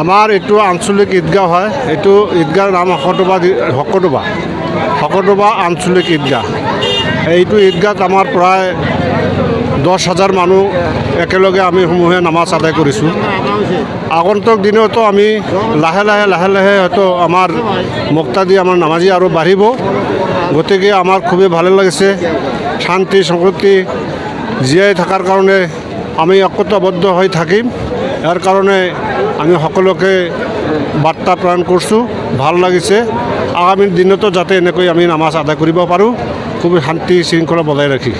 আমাৰ এইটো আঞ্চলিক ঈদগাহ হয়। এইটো ঈদগাহৰ নাম শকতোবা আঞ্চলিক ঈদগাহ। এইটো ঈদগাহত আমাৰ প্ৰায় 10,000 মানুহ একেলগে আমি সমূহে নামাজ আদায় কৰিছোঁ। আগন্তুক দিনতো আমি লাহে লাহে হয়তো আমাৰ মুক্তাদি আমাৰ নামাজি আৰু বাঢ়িব। গতিকে আমাৰ খুবেই ভালে লাগিছে। শান্তি সম্প্ৰীতি জীয়াই থকাৰ কাৰণে আমি একতাবদ্ধ হৈ থাকিম। ইয়াৰ কাৰণে আমি সকলোকে বাৰ্তা প্ৰেৰণ কৰিছোঁ। ভাল লাগিছে। আগামী দিনতো যাতে এনেকৈ আমি নামাজ আদায় কৰিব পাৰোঁ, খুবেই শান্তি শৃংখলা বজাই ৰাখি।